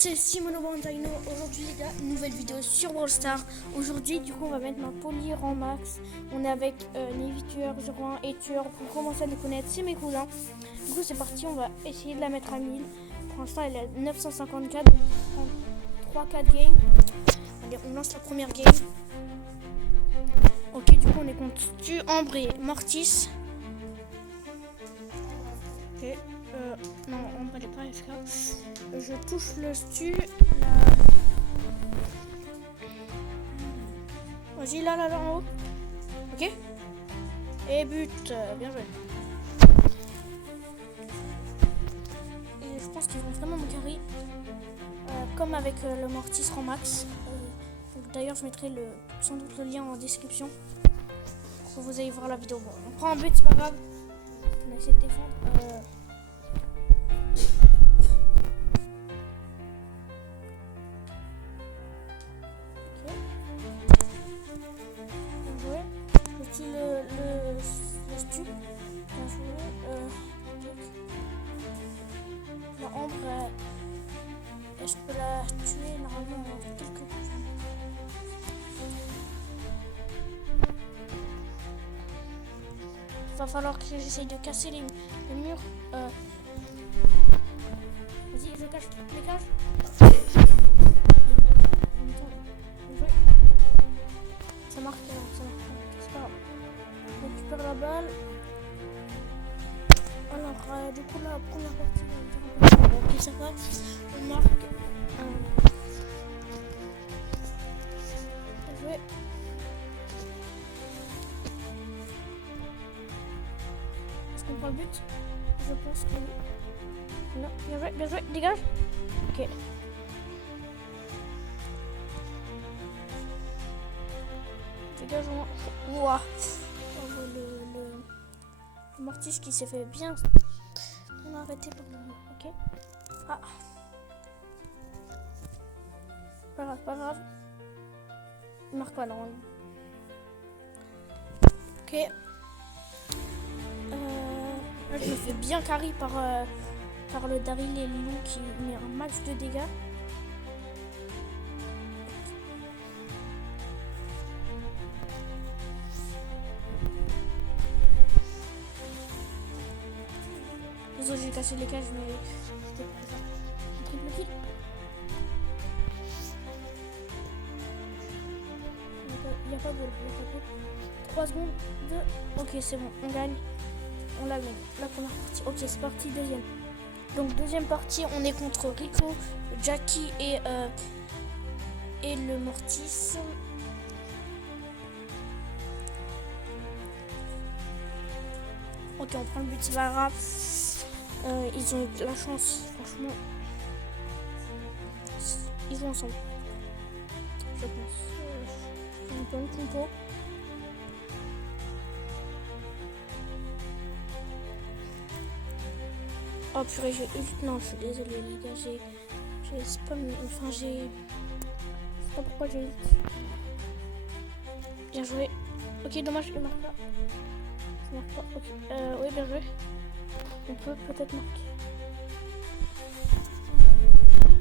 c'est Simono Bantaino. Aujourd'hui les gars, nouvelle vidéo sur Brawl Stars. Aujourd'hui du coup on va mettre ma polir en max. On est avec Nevi-Tueur, 01 et Tueur. Pour commencer à les connaître, c'est mes cousins. Du coup c'est parti, on va essayer de la mettre à 1000. Pour l'instant elle est à 954, donc on prend 3-4 games. Allez, on lance la première game. Ok, du coup on est contre Stu, Ambre et Mortis. Ok, non, Ambre elle est pas SK. Je touche le Stu. Vas-y, là, en haut. Ok. Et but. Bien joué. Et je pense qu'ils vont vraiment me carry. Comme avec le Mortis Ramax. D'ailleurs, je mettrai sans doute le lien en description. Pour que vous ayez voir la vidéo. Bon, on prend un but, c'est pas grave. On a essayé de défendre. Le Stu. Bien joué. La Ambre, je peux la tuer normalement en quelques coups. Va falloir que j'essaye de casser les murs. Vas-y, je cache les cages. Ça marque, c'est pas grave. On récupère la balle. Alors, du coup, la première partie, ok, ça va. On marque. Jouer. Est-ce qu'on prend le but? Je pense que oui. Non, bien joué, dégage. Ok. Dégage, Ouah. Le Mortis qui s'est fait bien. On a arrêté pour le moment. Ok. Ah. Pas grave. Il marque pas normalement. Ok. Là, je me fais bien carry par le Daryl et Lou qui met un max de dégâts. Désolé, j'ai cassé les cages, mais c'était pas ça. Triple kill. Il n'y a pas de goal. 3 secondes. 2. Ok, c'est bon, on gagne. On l'a gagné. La première partie. Ok, c'est parti, deuxième. Donc, deuxième partie, on est contre Rico, Jackie et le Mortis. Ok, on prend le but, c'est pas grave. Ils ont eu de la chance, franchement. Ils vont ensemble. Je pense. Une bonne compo. Oh purée, j'ai ult. Non, je suis désolée les gars, j'ai spam. Enfin, j'ai. Je sais pas pourquoi j'ai ult. Bien joué. Ok, dommage, il marque pas. Il marque pas. Ok. Oui, bien joué. On peut peut-être marquer.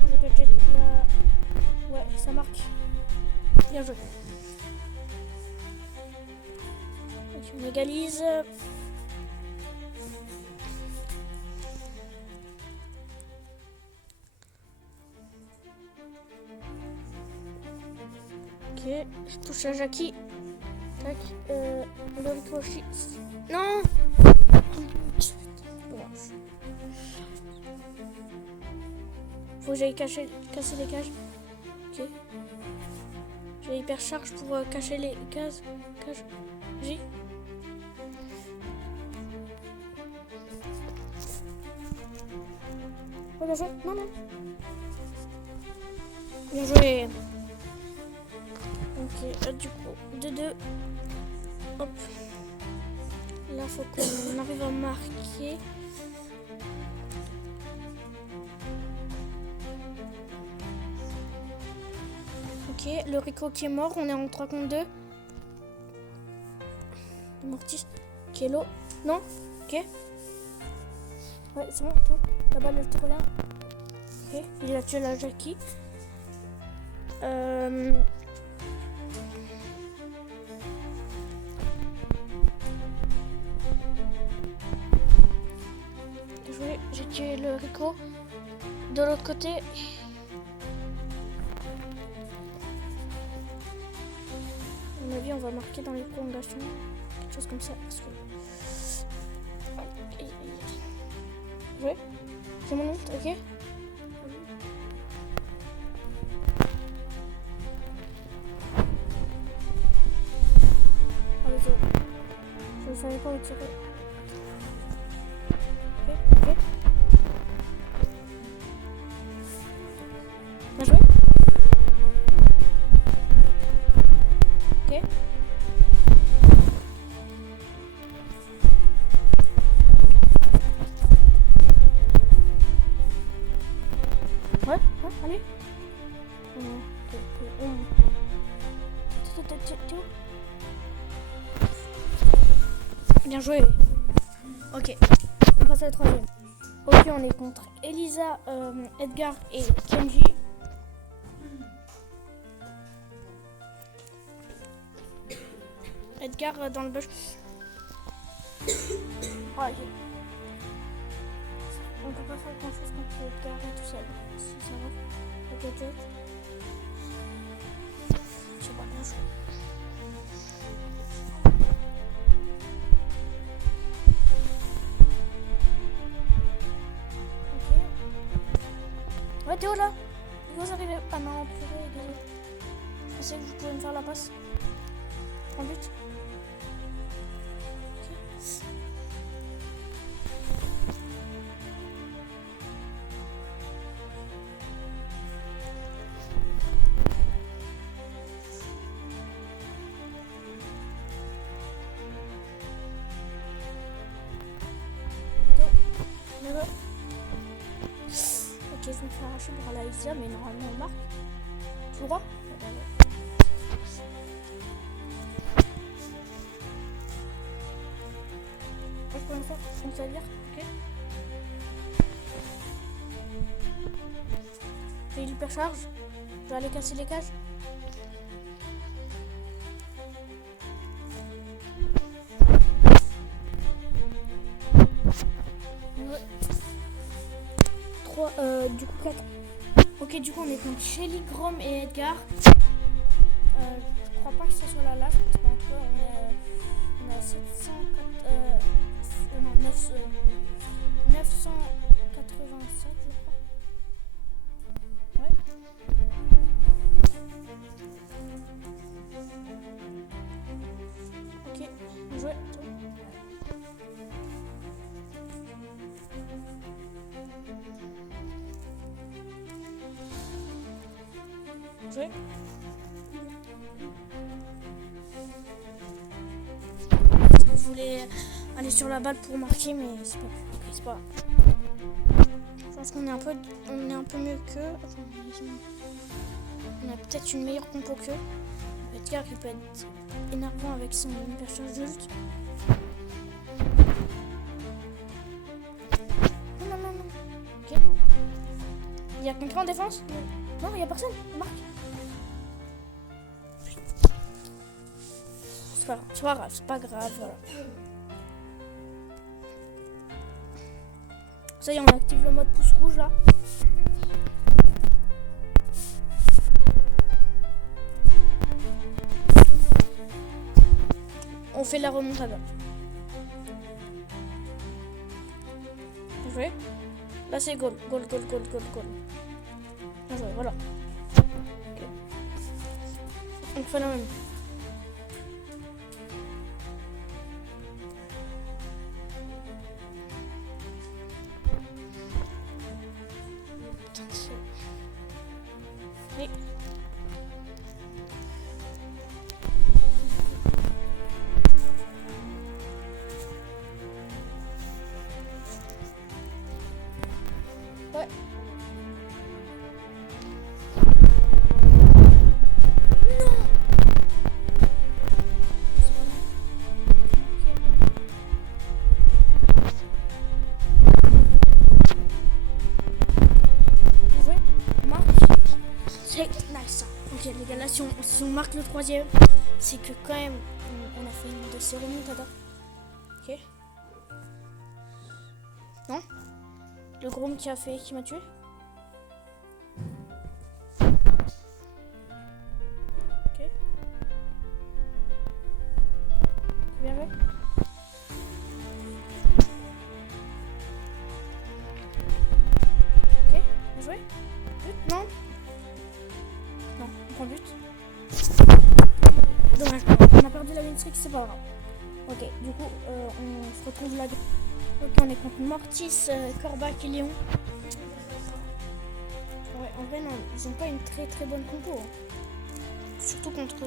Je vais peut-être la. Ouais, ça marque. Bien joué. Ok, on égalise. Ok, je touche à Jackie. Tac, le ricochet. Non! Faut que j'aille casser les cages. Ok. J'ai hyper charge pour cacher les cages. J'ai. Oh, bien joué. Non. Bien joué. Ok, du coup, 2-2. Hop. Là, faut qu'on arrive à marquer. Ok, le Rico qui est mort, on est en 3 contre 2. Le Mortis, Kello. Non. Ok. Ouais, c'est bon. La balle, elle te revient. Ok, il a tué la Jackie. J'ai tué le Rico. De l'autre côté, à mon avis, on va marquer dans les prolongations. Quelque chose comme ça. Parce que... Ouais, c'est mon nom, ok. Ah, désolé. Je ne savais pas où tirer. Ok, ok. Bien joué. Ok. Ouais, allez. Bien joué. Ok, on passe à la troisième. Ok, on est contre Elisa, Edgar et Kenji. Edgar dans le bush. Oh, okay. On peut pas faire grand chose contre Edgar tout seul. Si ça va. Peut-être. Je sais pas bien joué. Ok. Ouais, Théo là. Vous arrivez. Ah non, purée, désolé. Je pensais que vous pouviez me faire la passe. En but. Ok, je me fais arracher par la Isia, mais normalement on marque. Tout droit. Je peux me faire comme ça dire, ok. J'ai l'hypercharge. Je vais aller casser les cages. Du coup 4. Ok, du coup on est contre Shelly, Grom et Edgar. Je crois pas que ce soit la last, parce qu'en tout cas on est à 987 je crois. Ouais. Ok, on joue. Jouer. Je voulais aller sur la balle pour marquer, mais c'est pas plus. Okay, c'est pas. Je pense qu'on est un peu mieux qu'eux. On a peut-être une meilleure compo qu'eux. Edgar qui peut être énervant avec son hypercharge de lutte. Non. Ok. Il y a quelqu'un en défense? Non, il y a personne. Marque. C'est pas grave, voilà. Ça y est, on active le mode pouce rouge là. On fait la remontada. Bien joué. Là c'est goal. Bien joué, voilà. Okay. On fait la même. Oui. Ouais. Nice. Ok les gars, là si on marque le troisième, c'est que quand même on a fait une de ces remontadas. Ok. Non. Le Grom qui m'a tué. Ok. Bien joué. Ok, bien joué. But, non. Non, on prend but. Dommage, on a perdu la win streak, c'est pas grave. Ok, du coup, on se retrouve là. Ok, on est contre Mortis, Corbac et Léon. Ouais, en vrai, non, ils ont pas une très très bonne compo. Hein. Surtout contre...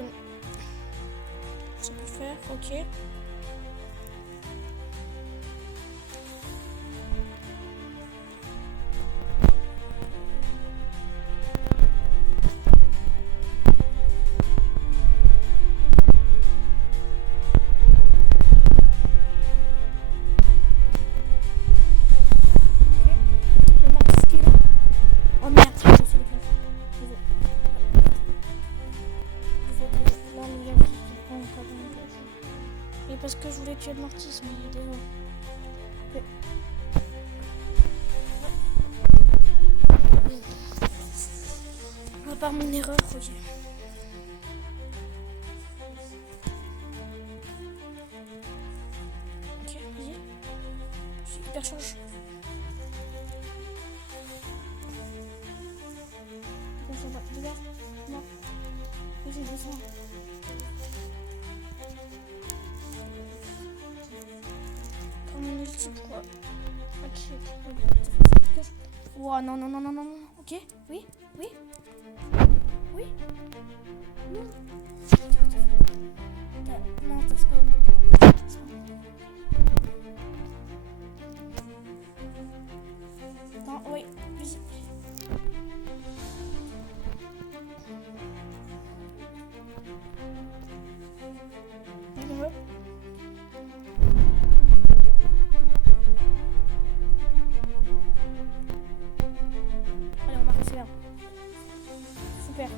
Ça peut faire, ok. Parce que je voulais tuer le Mortis, mais désolé. À part mon erreur, ok. Ok, vas-y. Je suis hyper charge. Bon, ça va. Regarde. Non. Vas-y, descends. Mon ulti pourquoi? Ok. Wow, non, non, non, non, non, non. Ok, oui, oui. Oui. Non. Non, t'as pas. Non, oui, vas-y. Allez, on marque, c'est là. Super.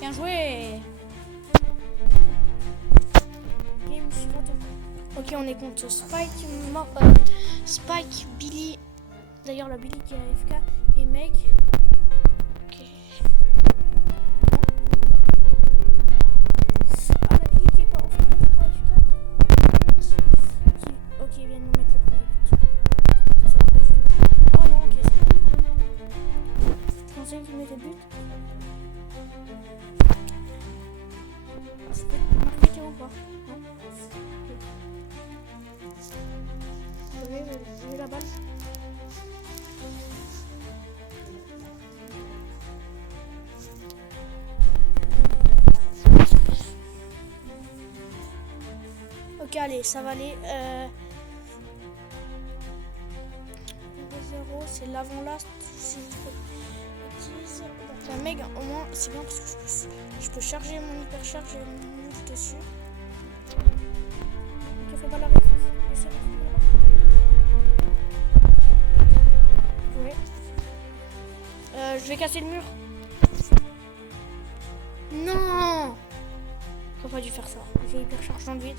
Bien joué. Game suivante. Ok, on est contre Spike, Billy. D'ailleurs, la Billy qui est AFK et Meg. Ok. Ah, la Billy qui est pas AFK. Ok, il vient de nous mettre le premier but. Ça va pas du tout. Oh non, ok, c'est bon. Je pensais qu'il mettait but. C'est marqué ou pas? Non. Vous avez la balle? Ok, allez, ça va aller. 0, c'est l'avant-last. Donc la Meg, au moins, c'est bien parce que je peux charger mon hypercharge et mon ult dessus. Ok, faut pas l'arrêter. Ouais. Je vais casser le mur. Non! J'aurais pas dû faire ça. J'ai hypercharge dans le vide.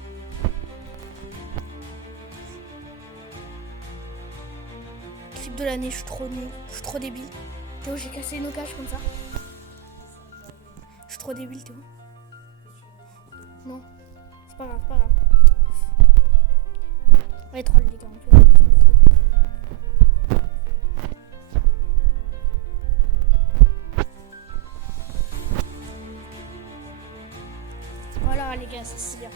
Clip de l'année, je suis trop nul. Je suis trop débile. Théo, j'ai cassé nos cages comme ça. Je suis trop débile, Théo. Non, c'est pas grave, c'est pas grave. Allez, troll, les gars, on peut. Voilà, les gars, c'est bien.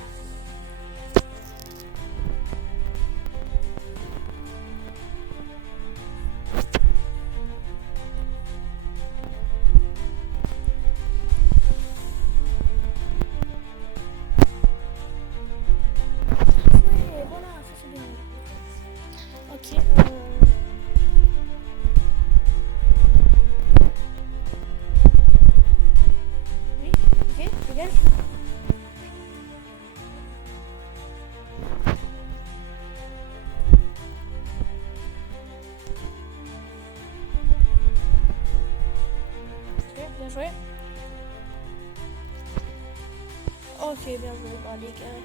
Ok, bien joué. Bah, les gars,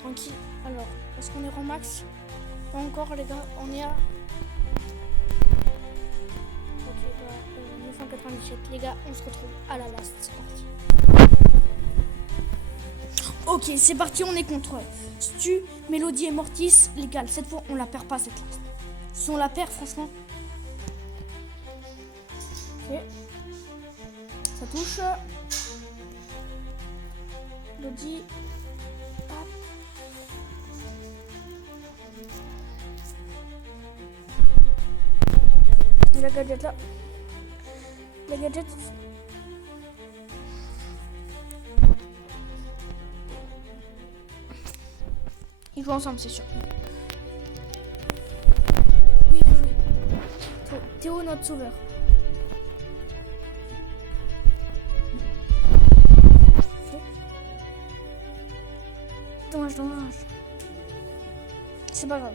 tranquille. Alors, est-ce qu'on est rang max? Pas encore, les gars. On est à... Ok, bah, 997. Les gars, on se retrouve à la last. C'est parti. Ok, c'est parti. On est contre Stu, Mélodie et Mortis. Les gars, cette fois, on la perd pas, cette last. Si on la perd, franchement... Ok. Ça touche. Mélodie... La gadget là. La gadget. Ils jouent ensemble, c'est sûr. Oui, bien joué. Théo, notre sauveur. Dommage. C'est pas grave.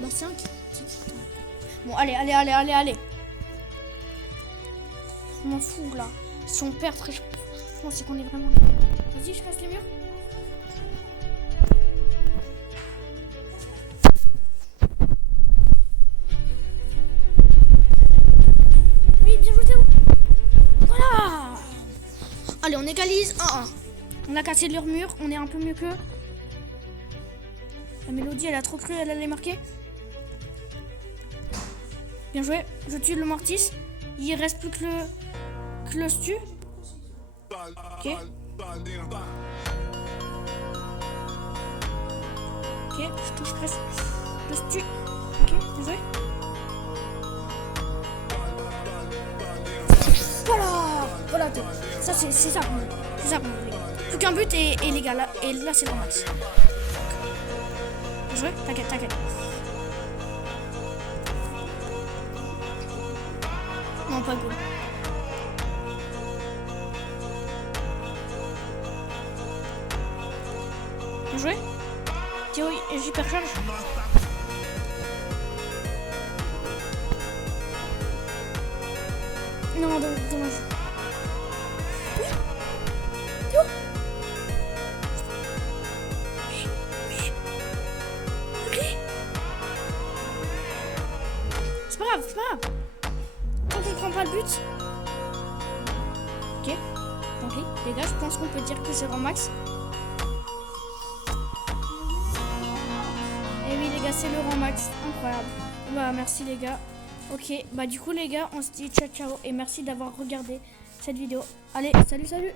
Bah 5. Bon, allez. Je m'en fous là. Si on perd, très je pense qu'on est vraiment... Vas-y, je casse les murs. Oui, bien joué Théo. Voilà. Allez, on égalise 1-1. On a cassé leur mur, on est un peu mieux qu'eux. La Mélodie, elle a trop cru, elle allait marquer. Bien joué, je tue le Mortis. Il reste plus que le Stu. Ok. Ok, je touche presque le Stu. Ok, bien joué. Voilà, ça c'est ça pour nous. C'est ça pour nous, les gars. Plus qu'un but et les gars, là c'est le max. Bien joué, t'inquiète. Non, pas goal. Bien joué. Théo, j'hypercharge. Non, dommage. Oui. Théo. Oui. Ok. C'est pas grave. Tant qu'on prend pas le but. Ok. Tant pis. Les gars, je pense qu'on peut dire que c'est rang max. Et oui, les gars, c'est le rang max. Incroyable. Bah, merci, les gars. Ok. Bah, du coup, les gars, on se dit ciao et merci d'avoir regardé cette vidéo. Allez, salut.